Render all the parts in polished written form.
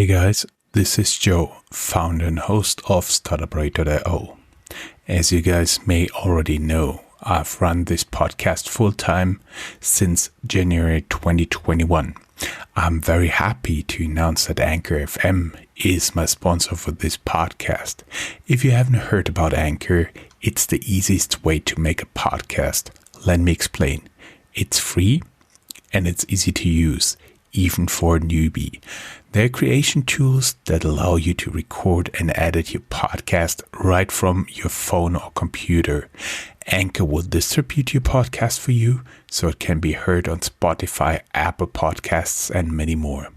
Hey guys, this is Joe, founder and host of Startuprad.io. As you guys may already know, I've run this podcast full-time since January 2021. I'm very happy to announce that Anchor FM is my sponsor for this podcast. If you haven't heard about Anchor, it's the easiest way to make a podcast. Let me explain. It's free and it's easy to use, even for a newbie. There are creation tools that allow you to record and edit your podcast right from your phone or computer. Anchor will distribute your podcast for you so it can be heard on Spotify, Apple Podcasts, and many more.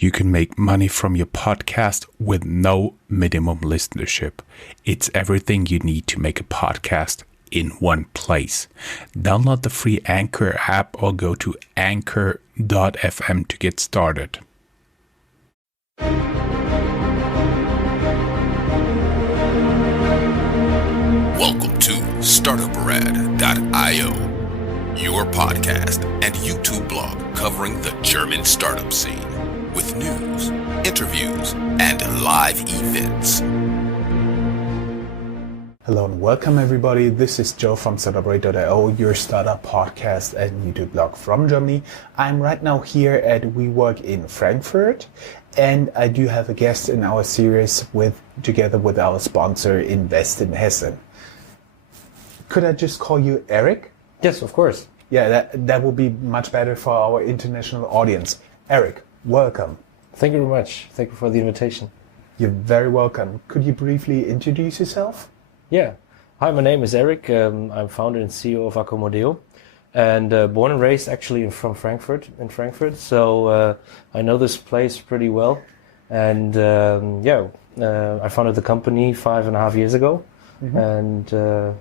You can make money from your podcast with no minimum listenership. It's everything you need to make a podcast in one place. Download the free Anchor app or go to anchor.fm to get started. Welcome to Startuprad.io, your podcast and YouTube blog covering the German startup scene with news, interviews, and live events. Hello and welcome everybody. This is Joe from Startuprad.io, your startup podcast and YouTube blog from Germany. I'm right now here at WeWork in Frankfurt, and I do have a guest in our series together with our sponsor Invest in Hessen. Could I just call you Eric? Yes, of course. Yeah, that would be much better for our international audience. Eric, welcome. Thank you very much. Thank you for the invitation. You're very welcome. Could you briefly introduce yourself? Yeah. Hi, my name is Eric. I'm founder and CEO of Acomodeo, and born and raised actually from Frankfurt. So I know this place pretty well. And I founded the company 5.5 years ago, and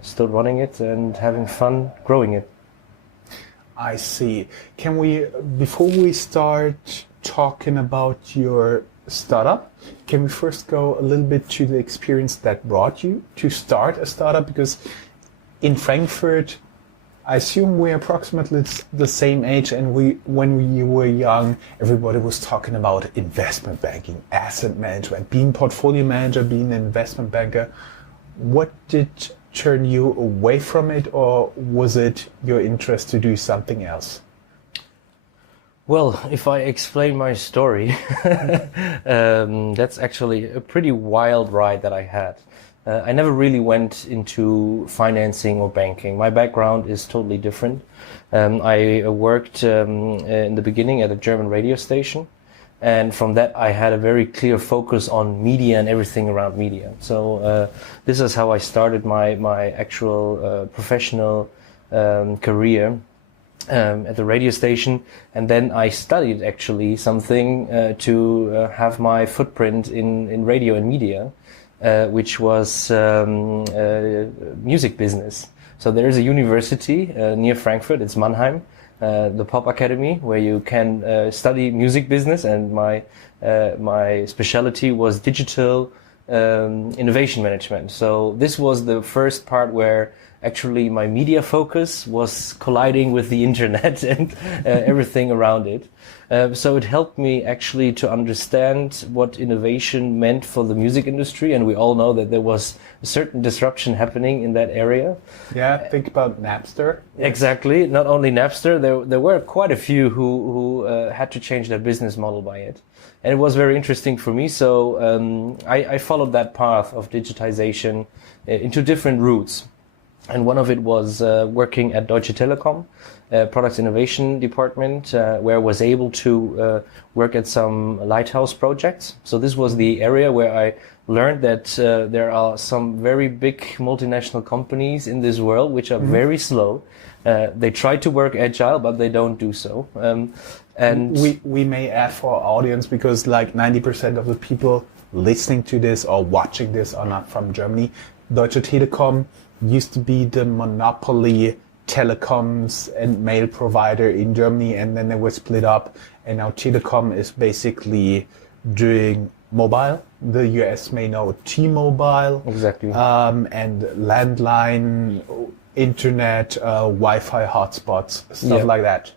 still running it and having fun growing it. I see. Can we, before we start talking about your startup, can we first go a little bit to the experience that brought you to start a startup? Because in Frankfurt, I assume we're approximately the same age, and when we were young, everybody was talking about investment banking, asset management, being portfolio manager, being an investment banker. What did turn you away from it, or was it your interest to do something else? Well, if I explain my story, that's actually a pretty wild ride that I had. I never really went into financing or banking. My background is totally different. I worked in the beginning at a German radio station, and from that I had a very clear focus on media and everything around media. So this is how I started my actual professional career. At the radio station, and then I studied actually something to have my footprint in radio and media, which was music business. So there is a university near Frankfurt, it's Mannheim, the Pop Academy, where you can study music business, and my specialty was digital innovation management. So this was the first part where actually my media focus was colliding with the internet and everything around it. So it helped me actually to understand what innovation meant for the music industry, and we all know that there was a certain disruption happening in that area. Yeah, think about Napster. Exactly. Not only Napster, there were quite a few who had to change their business model by it. And it was very interesting for me, so I followed that path of digitization into different routes. And one of it was working at Deutsche Telekom, products innovation department, where I was able to work at some lighthouse projects. So this was the area where I learned that there are some very big multinational companies in this world which are very slow. They try to work agile, but they don't do so. And we may add for our audience, because like 90% of the people listening to this or watching this are not from Germany. Deutsche Telekom used to be the monopoly telecoms and mail provider in Germany, and then they were split up, and now Telekom is basically doing mobile. The US may know T-Mobile. Exactly. And landline, internet, Wi-Fi hotspots, stuff like that.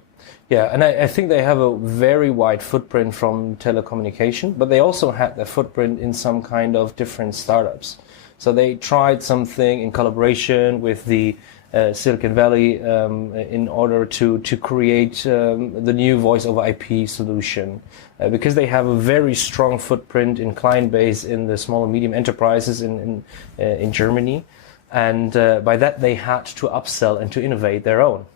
Yeah, and I think they have a very wide footprint from telecommunication, but they also had their footprint in some kind of different startups. So they tried something in collaboration with the Silicon Valley in order to create the new voice over IP solution, because they have a very strong footprint in client base in the small and medium enterprises in Germany, and by that they had to upsell and to innovate their own.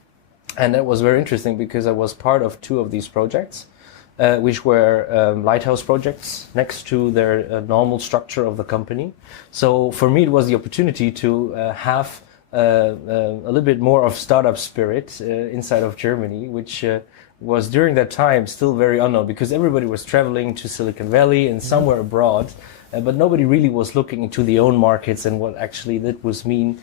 And that was very interesting because I was part of 2 of these projects, which were lighthouse projects next to their normal structure of the company. So for me, it was the opportunity to have a little bit more of startup spirit inside of Germany, which was during that time still very unknown because everybody was traveling to Silicon Valley and somewhere abroad, but nobody really was looking into the own markets and what actually that was meaning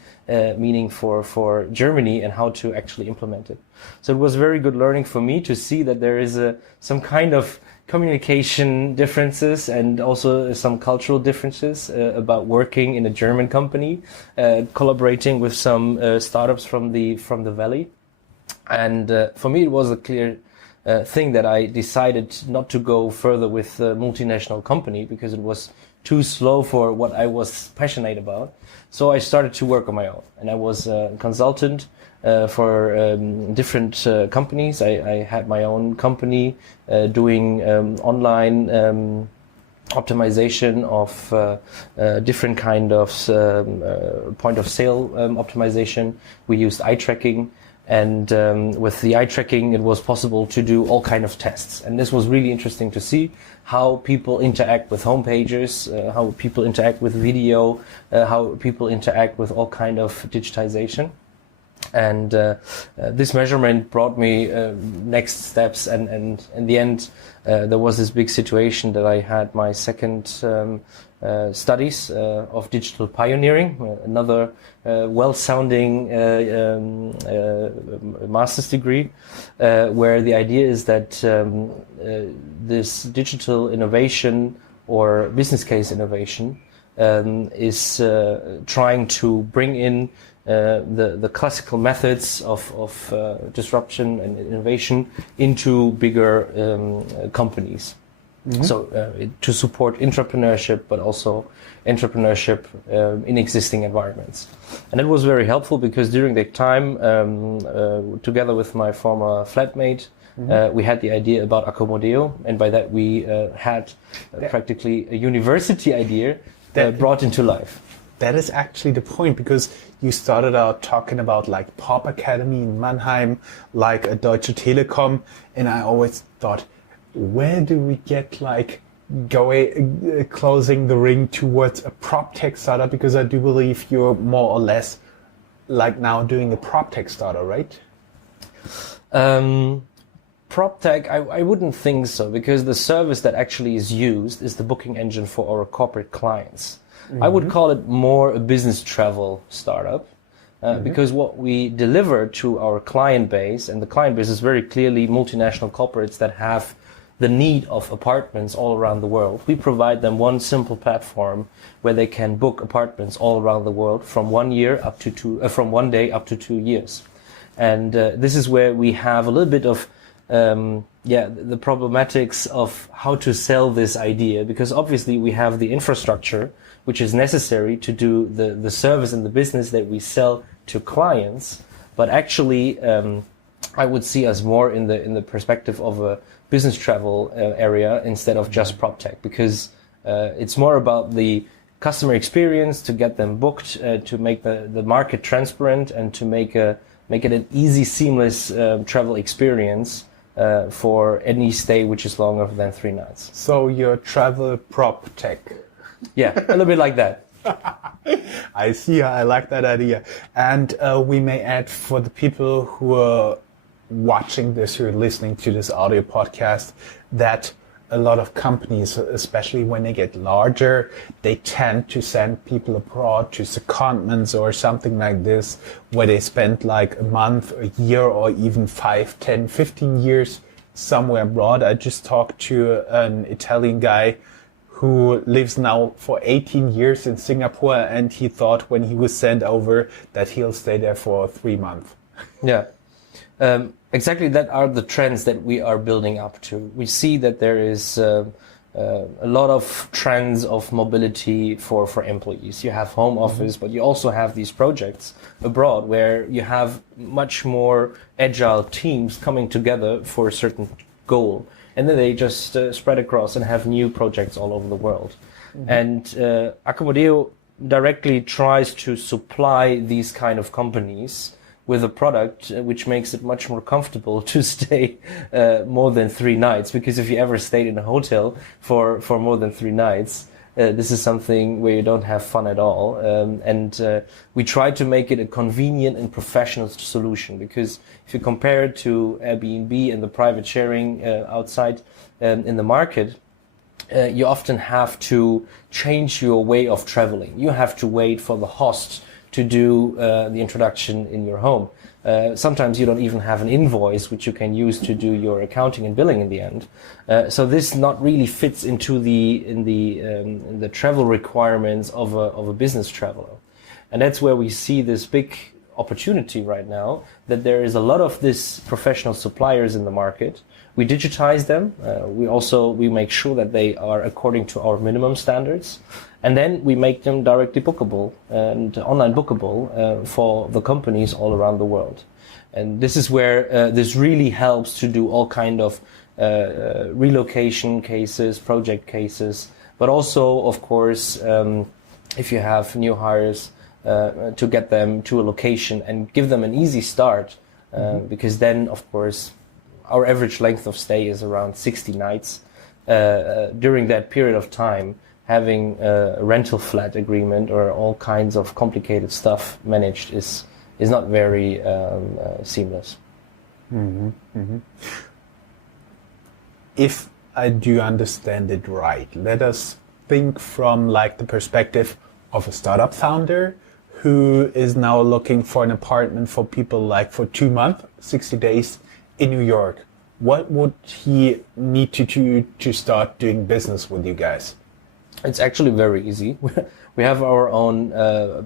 for Germany and how to actually implement it. So it was very good learning for me to see that there is some kind of communication differences and also some cultural differences about working in a German company, collaborating with some startups from the valley. And for me, it was a clear thing that I decided not to go further with a multinational company because it was too slow for what I was passionate about. So I started to work on my own, and I was a consultant for different companies. I had my own company doing online optimization of different kind of point of sale optimization. We used eye tracking. And with the eye tracking, it was possible to do all kind of tests. And this was really interesting to see how people interact with homepages, how people interact with video, how people interact with all kind of digitization. And this measurement brought me next steps. And in the end, there was this big situation that I had my second studies of digital pioneering, another well-sounding master's degree, where the idea is that this digital innovation or business case innovation is trying to bring in the classical methods of disruption and innovation into bigger companies. Mm-hmm. So to support entrepreneurship, but also entrepreneurship in existing environments. And it was very helpful because during that time, together with my former flatmate, we had the idea about Acomodeo, and by that we had practically a university idea brought into life. That is actually the point, because you started out talking about like Pop Academy in Mannheim, like a Deutsche Telekom, and I always thought, where do we get like closing the ring towards a prop tech startup? Because I do believe you're more or less like now doing a prop tech startup, right? Prop tech, I wouldn't think so, because the service that actually is used is the booking engine for our corporate clients. Mm-hmm. I would call it more a business travel startup. Because what we deliver to our client base, and the client base is very clearly multinational corporates that have the need of apartments all around the world. We provide them one simple platform where they can book apartments all around the world from 1 year up to from 1 day up to 2 years. And this is where we have a little bit of the problematics of how to sell this idea, because obviously we have the infrastructure which is necessary to do the service and the business that we sell to clients. But actually, I would see us more in the perspective of a business travel area instead of just prop tech, because it's more about the customer experience, to get them booked, to make the market transparent, and to make it an easy, seamless travel experience for any stay which is longer than 3 nights. So you're travel prop tech. Yeah, a little bit like that. I see. I like that idea. And we may add, for the people who are watching this or listening to this audio podcast, that a lot of companies, especially when they get larger, they tend to send people abroad to secondments or something like this, where they spend like a month, a year, or even 5, 10, 15 years somewhere abroad. I just talked to an Italian guy who lives now for 18 years in Singapore, and he thought when he was sent over that he'll stay there for 3 months. Yeah. Exactly, that are the trends that we are building up to. We see that there is a lot of trends of mobility for employees. You have home office, but you also have these projects abroad where you have much more agile teams coming together for a certain goal. And then they just spread across and have new projects all over the world. And Acomodeo directly tries to supply these kind of companies with a product which makes it much more comfortable to stay more than 3 nights. Because if you ever stayed in a hotel for more than 3 nights, this is something where you don't have fun at all. We try to make it a convenient and professional solution, because if you compare it to Airbnb and the private sharing outside in the market, you often have to change your way of traveling. You have to wait for the host to do the introduction in your home. Sometimes you don't even have an invoice which you can use to do your accounting and billing in the end. So this not really fits into the travel requirements of a business traveler. And that's where we see this big opportunity right now, that there is a lot of these professional suppliers in the market. We digitize them. We make sure that they are according to our minimum standards. And then we make them directly bookable and online bookable for the companies all around the world. And this is where this really helps to do all kind of relocation cases, project cases, but also, of course, if you have new hires, to get them to a location and give them an easy start, because then, of course, our average length of stay is around 60 nights. During that period of time, having a rental flat agreement or all kinds of complicated stuff managed is not very seamless. If I do understand it right, let us think from like the perspective of a startup founder who is now looking for an apartment for people like for 2 months, 60 days in New York. What would he need to do to start doing business with you guys? It's actually very easy. We have our own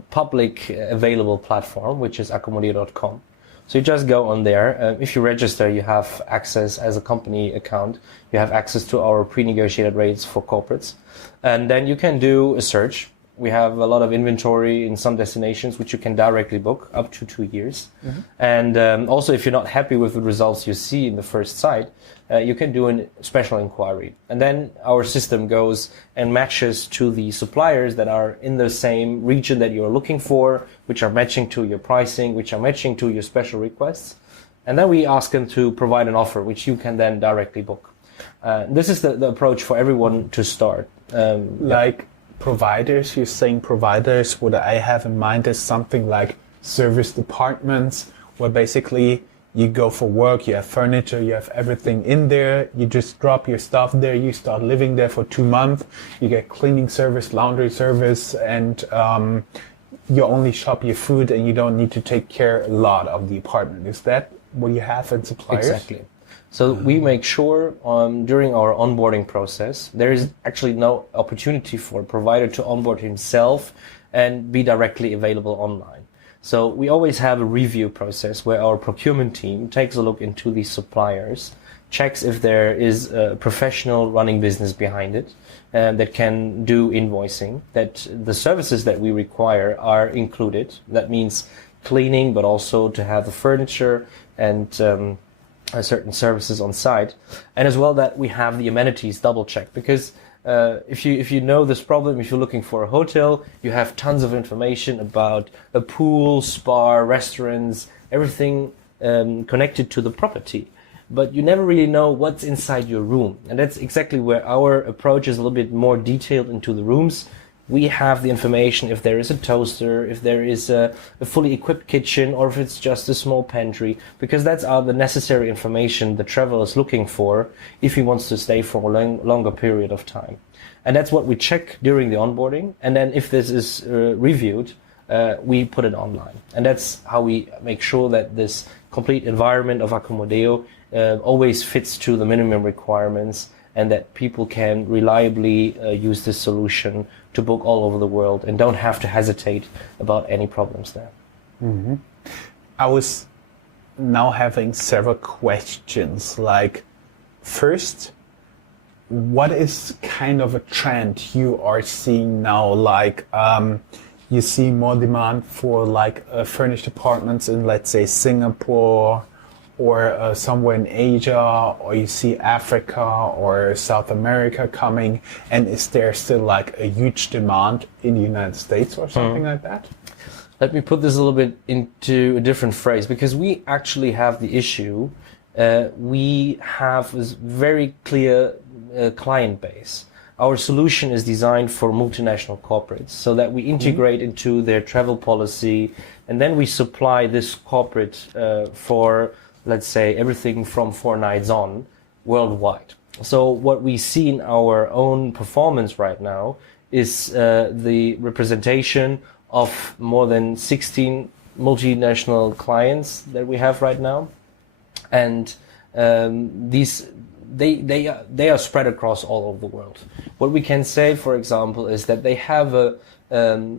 public available platform, which is accommodeo.com. So you just go on there. If you register, you have access as a company account. You have access to our pre-negotiated rates for corporates. And then you can do a search. We have a lot of inventory in some destinations, which you can directly book up to 2 years. And also, if you're not happy with the results you see in the first site, you can do a special inquiry. And then our system goes and matches to the suppliers that are in the same region that you're looking for, which are matching to your pricing, which are matching to your special requests. And then we ask them to provide an offer, which you can then directly book. This is the approach for everyone to start. Providers, you're saying providers, what I have in mind is something like service departments, where basically you go for work, you have furniture, you have everything in there, you just drop your stuff there, you start living there for 2 months, you get cleaning service, laundry service, and you only shop your food and you don't need to take care a lot of the apartment. Is that what you have in suppliers? Exactly. So we make sure during our onboarding process, there is actually no opportunity for a provider to onboard himself and be directly available online. So we always have a review process where our procurement team takes a look into these suppliers, checks if there is a professional running business behind it that can do invoicing, that the services that we require are included. That means cleaning, but also to have the furniture and certain services on site, and as well that we have the amenities double checked, because if you know this problem, if you're looking for a hotel, you have tons of information about a pool, spa, restaurants, everything connected to the property, but you never really know what's inside your room. And that's exactly where our approach is a little bit more detailed into the rooms. We have the information if there is a toaster, if there is a fully equipped kitchen, or if it's just a small pantry, because that's the necessary information the traveler is looking for if he wants to stay for a longer period of time. And that's what we check during the onboarding. And then if this is reviewed, we put it online. And that's how we make sure that this complete environment of Acomodeo always fits to the minimum requirements, and that people can reliably use this solution to book all over the world and don't have to hesitate about any problems there. I was now having several questions. Like, first, what is kind of a trend you are seeing now? Like, you see more demand for like furnished apartments in, let's say, Singapore or somewhere in Asia, or you see Africa or South America coming, and is there still like a huge demand in the United States or something like that? Let me put this a little bit into a different phrase, because we actually have the issue. We have a very clear client base. Our solution is designed for multinational corporates, so that we integrate into their travel policy, and then we supply this corporate for, let's say, everything from 4 nights on worldwide. So what we see in our own performance right now is the representation of more than 16 multinational clients that we have right now, and these they are spread across all over the world. What we can say, for example, is that they have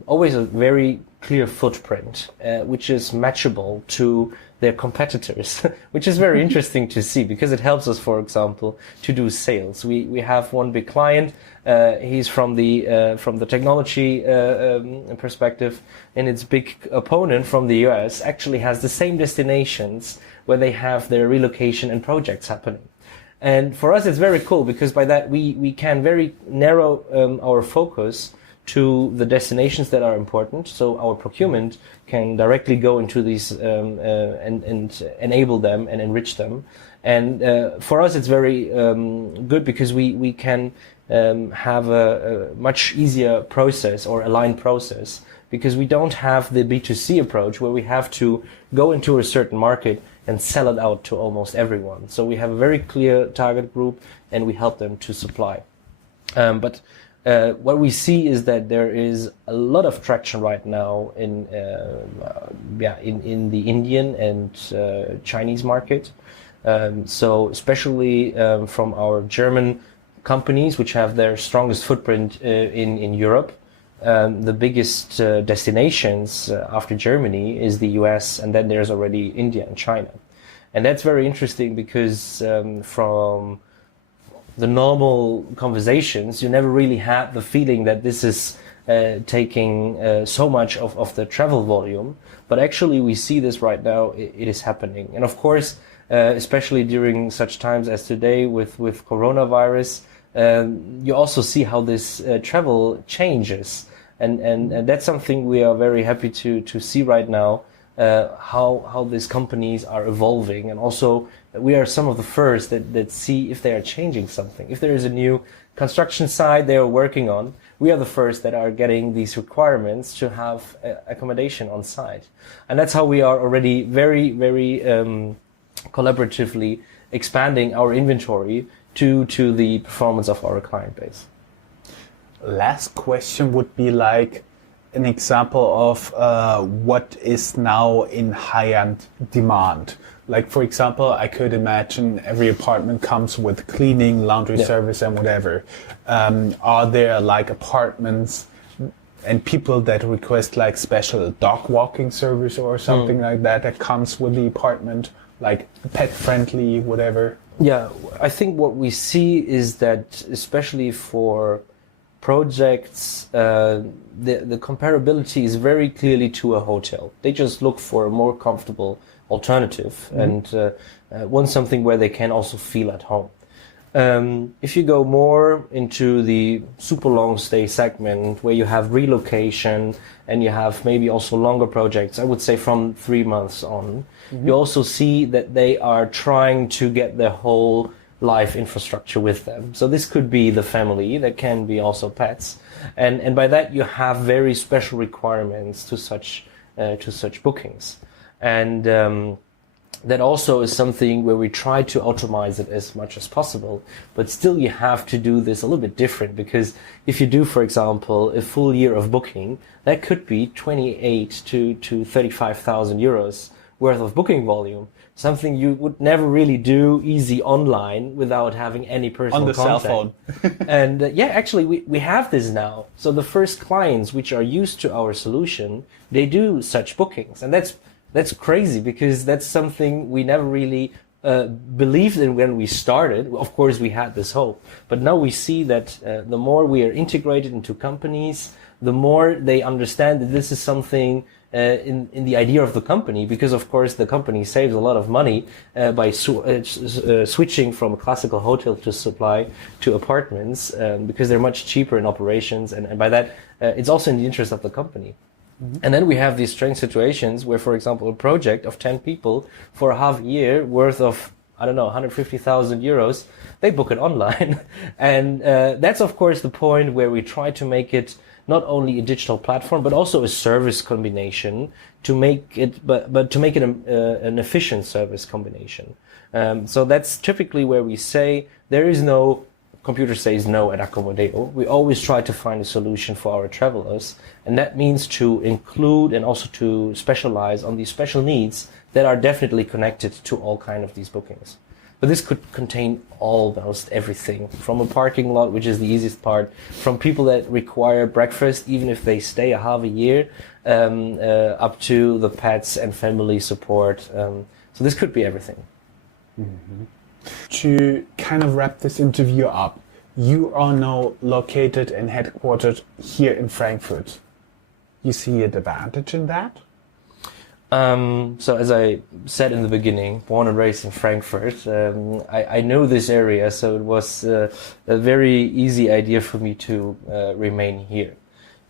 always a very clear footprint, which is matchable to their competitors, which is very interesting to see, because it helps us, for example, to do sales. We have one big client. He's from the technology perspective, and its big opponent from the US actually has the same destinations where they have their relocation and projects happening. And for us, it's very cool, because by that we can very narrow our focus to the destinations that are important. So our procurement can directly go into these and enable them and enrich them. And for us, it's very good, because we can have a much easier process, or aligned process, because we don't have the B2C approach where we have to go into a certain market and sell it out to almost everyone. So we have a very clear target group, and we help them to supply. But what we see is that there is a lot of traction right now in the Indian and Chinese market. So especially from our German companies, which have their strongest footprint in Europe. The biggest destinations after Germany is the US, and then there's already India and China. And that's very interesting, because from the normal conversations, you never really had the feeling that this is taking so much of the travel volume. But actually we see this right now, it is happening. And of course, especially during such times as today with coronavirus, you also see how this travel changes. And that's something we are very happy to see right now, how these companies are evolving. And also we are some of the first that see if they are changing something. If there is a new construction site they are working on, we are the first that are getting these requirements to have accommodation on site. And that's how we are already very, very collaboratively expanding our inventory to the performance of our client base. Last question would be like an example of what is now in high-end demand. Like, for example, I could imagine every apartment comes with cleaning, laundry service, and whatever. Are there like apartments and people that request like special dog walking service or something like that comes with the apartment, like pet friendly, whatever? Yeah, I think what we see is that, especially for projects, the comparability is very clearly to a hotel. They just look for a more comfortable alternative and want something where they can also feel at home. If you go more into the super long stay segment, where you have relocation and you have maybe also longer projects, I would say from 3 months on, you also see that they are trying to get their whole life infrastructure with them. So this could be the family, that can be also pets, and by that you have very special requirements to such bookings, and that also is something where we try to automate it as much as possible. But still, you have to do this a little bit different, because if you do, for example, a full year of booking, that could be 28 to 35,000 euros worth of booking volume. Something you would never really do easy online without having any personal on the contact. cell phone. And actually we have this now. So the first clients which are used to our solution, they do such bookings, and that's That's crazy, because that's something we never really believed in when we started. Of course, we had this hope, but now we see that the more we are integrated into companies, the more they understand that this is something in the idea of the company, because of course the company saves a lot of money by switching from a classical hotel to supply to apartments, because they're much cheaper in operations, and by that it's also in the interest of the company. Mm-hmm. And then we have these strange situations where, for example, a project of 10 people for a half year worth of, I don't know, 150,000 euros, they book it online. And that's, of course, the point where we try to make it not only a digital platform, but also a service combination to make it, but to make it an efficient service combination. So that's typically where we say there is no computer says no at Acomodeo. We always try to find a solution for our travelers, and that means to include and also to specialize on these special needs that are definitely connected to all kind of these bookings. But this could contain almost everything, from a parking lot, which is the easiest part, from people that require breakfast even if they stay a half a year, up to the pets and family support. So this could be everything. Mm-hmm. To kind of wrap this interview up, you are now located and headquartered here in Frankfurt. You see an advantage in that? So as I said in the beginning, born and raised in Frankfurt, I know this area, so it was a very easy idea for me to remain here.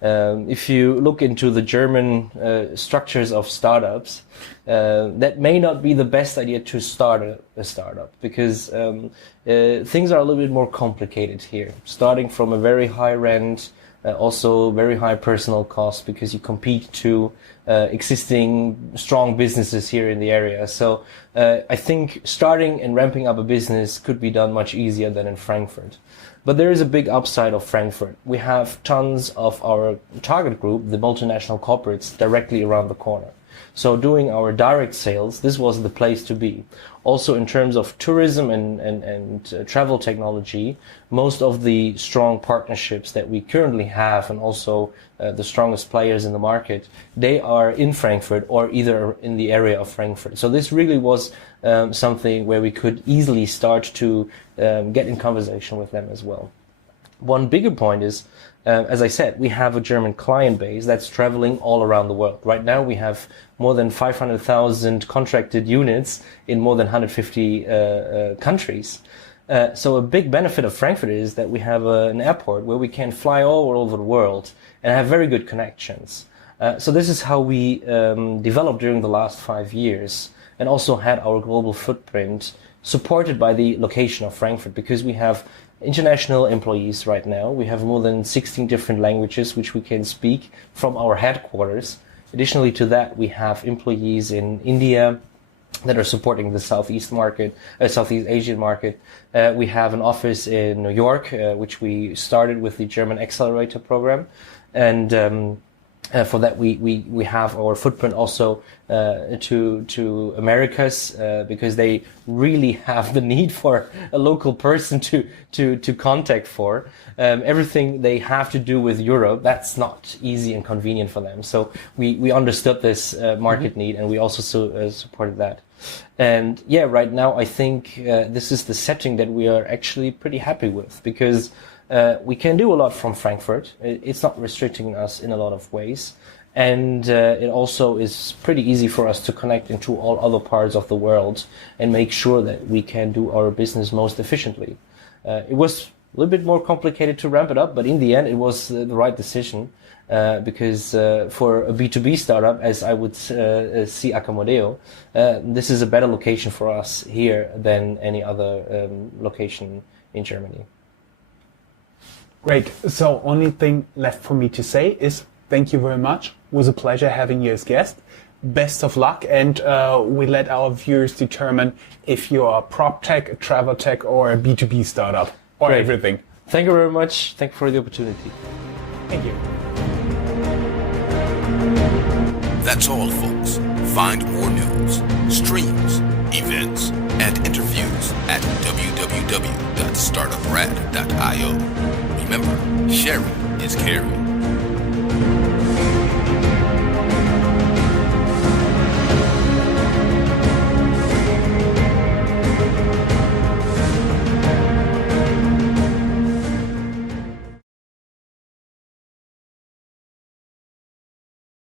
If you look into the German structures of startups, that may not be the best idea to start a startup, because things are a little bit more complicated here. Starting from a very high rent, also very high personal cost, because you compete to existing strong businesses here in the area. So I think starting and ramping up a business could be done much easier than in Frankfurt. But there is a big upside of Frankfurt. We have tons of our target group, the multinational corporates, directly around the corner. So doing our direct sales, this was the place to be. Also in terms of tourism and travel technology, most of the strong partnerships that we currently have, and also the strongest players in the market, they are in Frankfurt or either in the area of Frankfurt. So this really was something where we could easily start to get in conversation with them as well. One bigger point is, as I said, we have a German client base that's traveling all around the world. Right now we have more than 500,000 contracted units in more than 150 countries. So a big benefit of Frankfurt is that we have an airport where we can fly all over the world and have very good connections. So this is how we developed during the last 5 years, and also had our global footprint supported by the location of Frankfurt, because we have international employees right now. We have more than 16 different languages which we can speak from our headquarters. Additionally to that, we have employees in India that are supporting the Southeast Asian market. We have an office in New York, which we started with the German Accelerator program. And for that, we have our footprint also to Americas, because they really have the need for a local person to contact for. Everything they have to do with Europe, that's not easy and convenient for them. So we understood this market need, and we also supported that. And yeah, right now I think this is the setting that we are actually pretty happy with, because we can do a lot from Frankfurt. It's not restricting us in a lot of ways. And it also is pretty easy for us to connect into all other parts of the world and make sure that we can do our business most efficiently. It was a little bit more complicated to ramp it up, but in the end it was the right decision, because for a B2B startup, as I would see Acomodeo, this is a better location for us here than any other location in Germany. Great. So only thing left for me to say is thank you very much. It was a pleasure having you as guest. Best of luck, and we let our viewers determine if you are a prop tech, a travel tech, or a B2B startup, or Great. everything. Thank you very much. Thank you for the opportunity. Thank you. That's all, folks. Find more news, streams, events, and interviews at www.startuprad.io. Remember, sharing is caring.